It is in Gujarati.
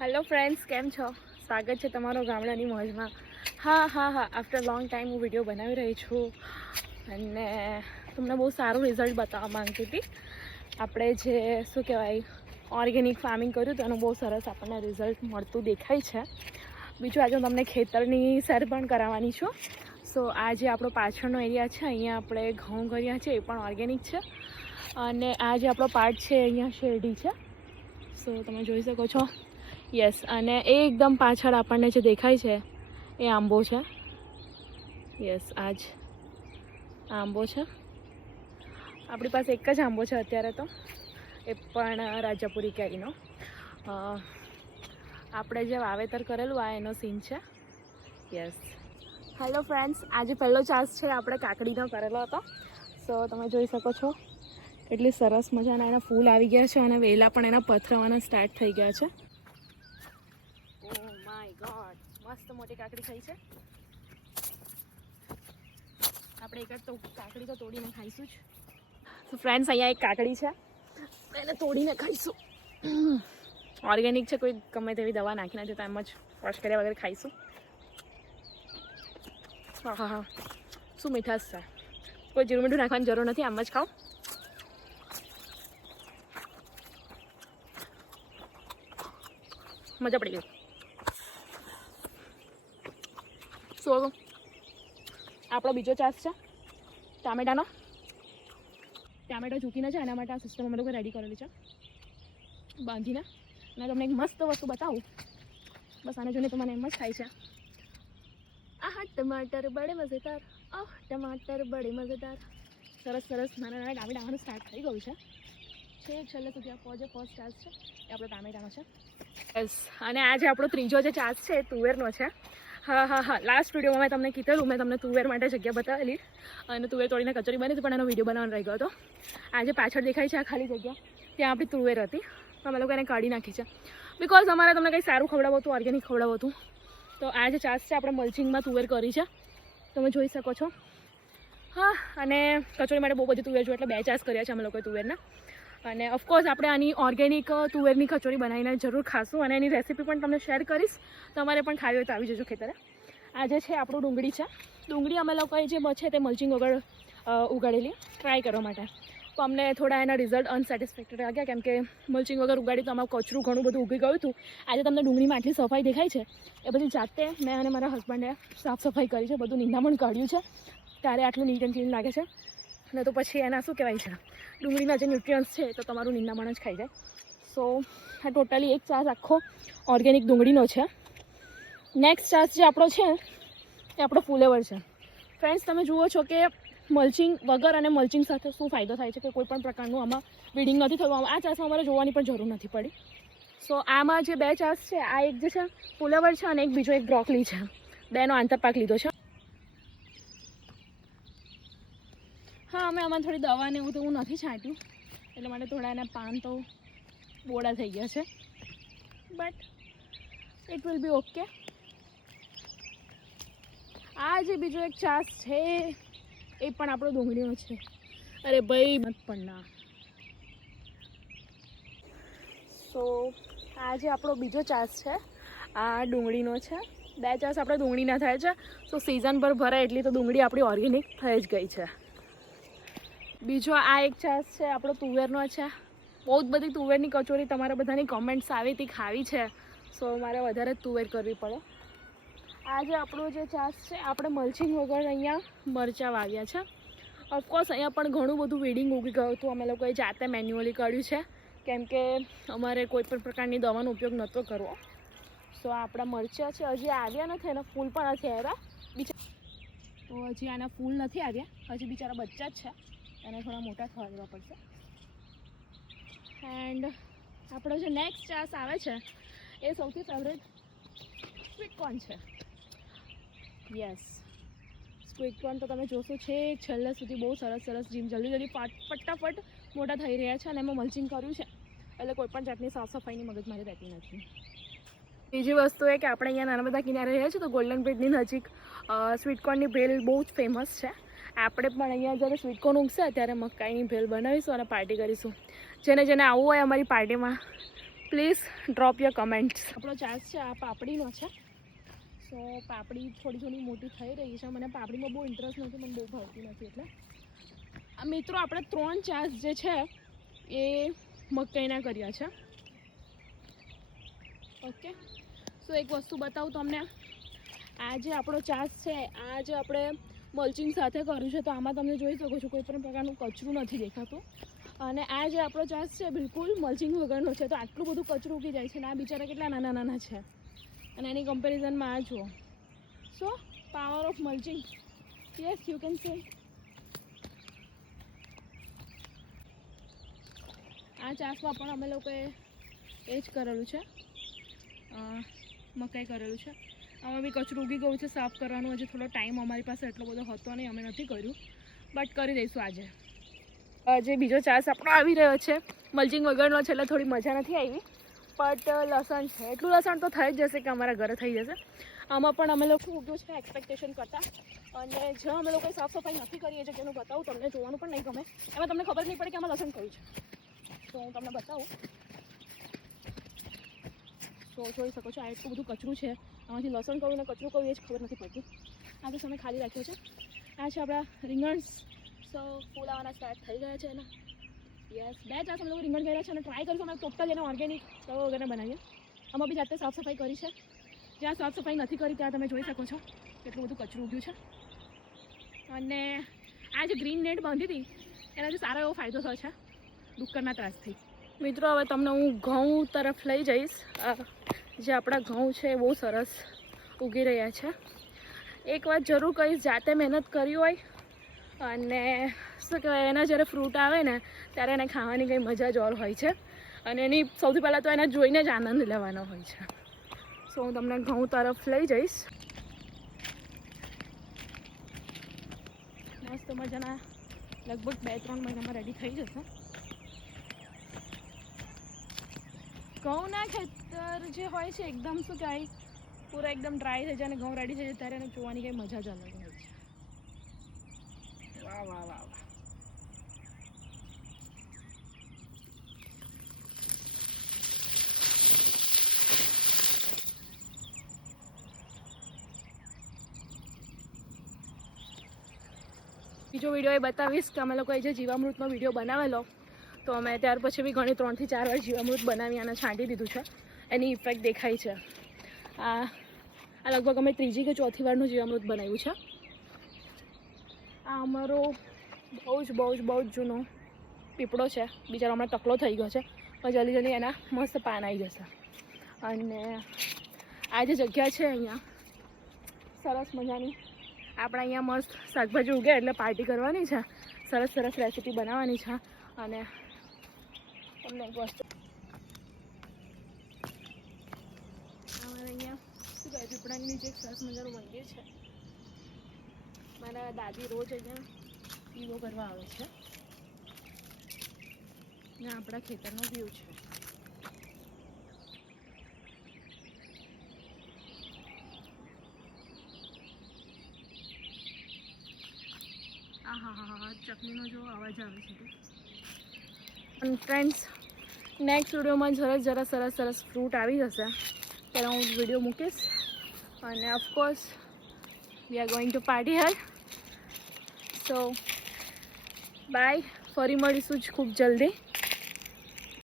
હેલો ફ્રેન્ડ્સ, કેમ છો? સ્વાગત છે તમારો ગામડાની મોજમાં. હા આફ્ટર લોંગ ટાઈમ હું વિડીયો બનાવી રહી છું અને તમને બહુ સારું રિઝલ્ટ બતાવવા માંગતી હતી. આપણે જે શું કહેવાય ઓર્ગેનિક ફાર્મિંગ કર્યું તો એનું બહુ સરસ આપણને રિઝલ્ટ મળતું દેખાય છે. બીજું આજે હું તમને ખેતરની સૈર પણ કરાવવાની છું. સો આ જે આપણો પાછળનો એરિયા છે, અહીંયા આપણે ઘઉં કર્યા છે, એ પણ ઓર્ગેનિક છે. અને આ જે આપણો પાર્ટ છે અહીંયા શેરડી છે. સો તમે જોઈ શકો છો. યસ, અને એ એકદમ પાછળ આપણને જે દેખાય છે એ આંબો છે. યસ, આ જ આંબો છે. આપણી પાસે એક જ આંબો છે અત્યારે તો, એ પણ રાજાપુરી કેરીનો. આપણે જે વાવેતર કરેલું આ એનો સીન છે. યસ, હેલો ફ્રેન્ડ્સ, આજે પહેલો ચાન્સ છે આપણે કાકડીનો કરેલો હતો. સો તમે જોઈ શકો છો કેટલી સરસ મજાના એના ફૂલ આવી ગયા છે અને વેલા પણ એના પથરાવાના સ્ટાર્ટ થઈ ગયા છે. ગોડ, મસ્ત મોટી કાકડી થઈ છે. આપણે એક જ તો કાકડી તો તોડીને ખાઈશું જ. તો ફ્રેન્ડ્સ, અહીંયા એક કાકડી છે, એને તોડીને ખાઈશું. ઓર્ગેનિક છે, કોઈ ગમે તેવી દવા નાખી નથી, તો એમ જ વોશ કર્યા વગર ખાઈશું. હા, શું મીઠાશ છે. કોઈ જીરું મીઠું નાખવાની જરૂર નથી, આમ જ ખાઓ. મજા પડી ગઈ. સો આપણો બીજો ચાસ છે ટામેટાનો. ટામેટા ઝૂકીને છે, એના માટે આ સિસ્ટમ અમે લોકો રેડી કરેલી છે બાંધીને. અને તમને એક મસ્ત વસ્તુ બતાવું, બસ આને જોઈને તો મને એમ જ થાય છે. આહા, ટમાટર બડે મજેદાર. ટમાટર બડે મજેદાર. સરસ સરસ નાના નાના ટામેટા આવવાનું સ્ટાર્ટ થઈ ગયું છે. છેલ્લે સુધી આ જે ફર્સ્ટ ચાસ છે એ આપણો ટામેટાનો છે. બસ, અને આ જે આપણો ત્રીજો જે ચાસ છે એ તુવેરનો છે. હા, લાસ્ટ વિડીયોમાં મેં તમને કીધેલું, મેં તમને તુવેર માટે જગ્યા બતાવેલી અને તુવેર તોડીને કચોરી બની હતી, પણ એનો વિડીયો બનાવવાનો રહી ગયો હતો. આજે પાછળ દેખાય છે આ ખાલી જગ્યા, ત્યાં આપણી તુવેર હતી, અમે લોકો એને કાઢી નાખી છે. બિકોઝ અમારે તમને કંઈ સારું ખવડાવવું હતું, ઓર્ગેનિક ખવડાવવું હતું. તો આ જે ચાસ છે આપણે મલ્ચિંગમાં તુવેર કરી છે, તમે જોઈ શકો છો. હા, અને કચોરી માટે બહુ બધી તુવેર જોઈએ એટલે 2 ચાસ કર્યા છે અમે લોકોએ તુવેરના. અને ઓફકોર્સ આપણે આની ઓર્ગેનિક તુવેરની કચોરી બનાવીને જરૂર ખાશું અને એની રેસીપી પણ તમને શેર કરીશ. તમારે પણ ખાવી હોય તો આવી જજો ખેતરે. આ જે છે આપણું ડુંગળી છે. ડુંગળી અમે લોકોએ જે છે તે મલ્ચિંગ વગર ઉગાડેલી ટ્રાય કરવા માટે. તો અમને થોડા એના રિઝલ્ટ અનસેટિસ્ફેક્ટરી લાગ્યા, કેમ કે મલ્ચિંગ વગર ઉગાડી તો આમાં કચરું ઘણું બધું ઉગી ગયું હતું. આજે તમને ડુંગળીમાં આટલી સફાઈ દેખાય છે એ બધી જાતે મેં અને મારા હસબન્ડે સાફ સફાઈ કરી છે, બધું નિંદામણ કાઢ્યું છે, ત્યારે આટલું નીટ એન્ડ ક્લીન લાગે છે. ને તો પછી એના શું કહેવાય છે, ડુંગળીના જે ન્યુટ્રિયન્ટ્સ છે તો તમારું નિંદામણ જ ખાઈ જાય. સો આ ટોટલી એક ચાસ આખો ઓર્ગેનિક ડુંગળીનો છે. નેક્સ્ટ ચાસ જે આપણો છે એ આપણો ફુલેવર છે. ફ્રેન્ડ્સ, તમે જુઓ છો કે મલ્ચિંગ વગર અને મલ્ચિંગ સાથે શું ફાયદો થાય છે કે કોઈ પણ પ્રકારનું આમાં વીડિંગ નથી થયું. આ ચાસમાં અમારે જોવાની પણ જરૂર નથી પડી. સો આમાં જે 2 ચાસ છે, આ એક જે છે ફુલેવર છે અને એક બીજો એક બ્રોકલી છે. 2નો આંતરપાક લીધો છે. હા, અમે આમાં થોડી દવા ને એવું તો હું નથી છાંટ્યું, એટલે માટે થોડા એના પાન તો બોડા થઈ ગયા છે, but it will be okay. આ જે બીજો એક ચાસ છે એ પણ આપણો ડુંગળીનો છે. અરે ભાઈ, મત પણ ના. સો આ જે આપણો બીજો ચાસ છે આ ડુંગળીનો છે. 2 ચાસ આપણે ડુંગળીના થાય છે. સો સિઝન પર ભરાય એટલી તો ડુંગળી આપણી ઓર્ગેનિક થઈ જ ગઈ છે. બીજો આ એક ચાસ છે આપણો તુવેરનો છે. બહુ જ બધી તુવેરની કચોરી તમારા બધાની કમેન્ટ્સ આવી હતી, ખાવી છે, સો મારે વધારે જ તુવેર કરવી પડે. આ જે આપણો જે ચાસ છે આપણે મલ્ચિંગ વગર અહીંયા મરચાં વાવ્યા છે. ઓફકોર્સ અહીંયા પણ ઘણું બધું વીડિંગ ઉગી ગયું હતું, અમે લોકોએ જાતે મેન્યુઅલી કાઢ્યું છે, કેમ કે અમારે કોઈ પણ પ્રકારની દવાનો ઉપયોગ નહોતો કરવો. સો આપણા મરચાં છે, હજી આવ્યા નથી, એના ફૂલ પણ નથી આવ્યા. તો હજી આના ફૂલ નથી આવ્યા, હજી બિચારા બચ્ચા જ છે, એને થોડા મોટા થવા દેવા પડશે. એન્ડ આપણો જે નેક્સ્ટ ચાસ આવે છે એ સૌથી ફેવરેટ સ્વીટકોર્ન છે. યસ, સ્વીટકોર્ન તો તમે જોશો છે છેલ્લે સુધી બહુ સરસ જલ્દી ફટાફટ મોટા થઈ રહ્યા છે અને એમાં મલ્ચિંગ કર્યું છે એટલે કોઈ પણ જાતની સાફ સફાઈની મગજમારી રહેતી નથી. બીજી વસ્તુ એ કે આપણે અહીંયા નર્મદા કિનારે રહ્યા છીએ તો ગોલ્ડન બ્રિજની નજીક સ્વીટકોર્નની ભેલ બહુ જ ફેમસ છે. આપણે પણ અહીંયા જ્યારે સ્વીટકોર્ન ઉગશે ત્યારે મકાઈની ભેલ બનાવીશું અને પાર્ટી કરીશું. જેને આવવું હોય અમારી પાર્ટીમાં પ્લીઝ ડ્રોપ યોર કમેન્ટ્સ. આપણો ચાસ છે આ પાપડીનો છે. સો પાપડી થોડી થોડી મોટી થઈ રહી છે. મને પાપડીમાં બહુ ઇન્ટરેસ્ટ નથી, મને બહુ ભાવતી નથી. એટલે મિત્રો આપણે 3 ચાસ જે છે એ મકાઈના કર્યા છે. ઓકે, સો એક વસ્તુ બતાવું તમને. આ જે આપણો ચાસ છે, આ જે આપણે મલ્ચિંગ સાથે કર્યું છે, તો આમાં તમે જોઈ શકો છો કોઈ પણ પ્રકારનું કચરું નથી દેખાતું. અને આ જે આપણો ચાસ છે બિલકુલ મલ્ચિંગ વગરનો છે, તો આટલું બધું કચરું ઉગી જાય છે. અને આ બિચારા કેટલા નાના નાના છે, અને એની કમ્પેરિઝનમાં આ જુઓ. So power of mulching, yes you can say. આ ચાસમાં પણ અમે લોકોએ એ જ કરેલું છે, મકાઈ કરેલું છે. આમાં બી કચરું ઉગી ગયું છે, સાફ કરવાનું. હજી થોડો ટાઈમ અમારી પાસે એટલો બધો હતો નહીં, અમે નથી કર્યું, બટ કરી દઈશું આજે. જે બીજો ચાસ આપણો આવી રહ્યો છે મલ્ચિંગ વગરનો છે, એટલે થોડી મજા નથી આવી. બટ લસણ છે, એટલું લસણ તો થઈ જ જશે કે અમારા ઘરે થઈ જશે. આમાં પણ અમે લોકો ઉગ્યું છે એક્સપેક્ટેશન કરતાં. અને જ્યાં અમે લોકોએ સાફ સફાઈ નથી કરી એ જગ્યાનું બતાવું તમને, જોવાનું પણ નહીં ગમે. એમાં તમને ખબર નહીં પડે કે આમાં લસણ કયું છે, તો હું તમને બતાવું. તો જોઈ શકો છો આ એટલું બધું કચરું છે, આમાંથી લસણ કયું ને કચરું કયું એ જ ખબર નથી પડતી. આ તો તમે ખાલી રાખ્યો છે. આ છે આપણા રીંગણ. સો ફૂલ આવવાના સ્ટાર્ટ થઈ ગયા છે ને. યસ, 2 ચાસ અમે લોકો રીંગણ કર્યા છે અને ટ્રાય કરીશું અમે ટોટલ એને ઓર્ગેનિક વગેરે બનાવીએ. આમાં બી જાતે સાફ સફાઈ કરી છે. જ્યાં સાફ સફાઈ નથી કરી ત્યાં તમે જોઈ શકો છો કેટલું બધું કચરું ઉગ્યું છે. અને આ જે ગ્રીન નેટ બાંધી હતી એનાથી સારો એવો ફાયદો થયો છે ડુક્કરના ત્રાસથી. મિત્રો હવે તમને હું ઘઉં તરફ લઈ જઈશ. જે આપણા ઘઉં છે એ બહુ સરસ ઉગી રહ્યા છે. એક વાત જરૂર કહીશ, જાતે મહેનત કરી હોય અને શું કહેવાય, એના જ્યારે ફ્રૂટ આવે ને ત્યારે એને ખાવાની કંઈ મજા જ ઓર હોય છે. અને એની સૌથી પહેલાં તો એને જોઈને જ આનંદ લેવાનો હોય છે. સો હું તમને ઘઉં તરફ લઈ જઈશ. મસ્ત મજાના લગભગ 2-3 મહિનામાં રેડી થઈ જશે. ઘઉંના ખેતર જે હોય છે એકદમ શું કહેવાય, પૂરા એકદમ ડ્રાય થઈ જાય અને ઘઉં રેડી થઈ જાય ત્યારે એને જોવાની કંઈ મજા જ અલગ હોય છે. વાહ વાહ વાહ વાહ. બીજો વિડીયો એ બતાવીશ કે અમે લોકોએ જે જીવામૃતનો વિડીયો બનાવેલો, તો અમે ત્યાર પછી બી ઘણી 3 થી 4 વાર જીવામૃત બનાવી અને છાંટી દીધું છે. એની ઇફેક્ટ દેખાય છે. આ લગભગ અમે 3જી કે 4થી વારનું જીવામૃત બનાવ્યું છે. આ અમારો બહુ જ જૂનો પીપળો છે. બિચારો હમણાં તકલો થઈ ગયો છે, પણ જલ્દી એના મસ્ત પાન આવી જશે. અને આ જે જગ્યા છે અહીંયા સરસ મજાની, આપણે અહીંયા મસ્ત શાકભાજી ઉગે એટલે પાર્ટી કરવાની છે, સરસ રેસીપી બનાવવાની છે. અને તમને એક વસ્તુ અમારે અહીંયા શું કહે, પીપળાની નીચે એક સરસ મજાનું મંદિર છે. મારા દાદી રોજ અહીંયા પીવો કરવા આવે છે. ને આપણા ખેતરનો વ્યૂ છે. હા, ચકલીનો જો અવાજ આવે છે. અને ફ્રેન્ડ્સ, નેક્સ્ટ વિડીયોમાં સરસ ફ્રૂટ આવી જશે ત્યારે હું વિડીયો મૂકીશ. અને of course we are going to party here. So bye, ફરી મળીશું જ ખૂબ જલ્દી.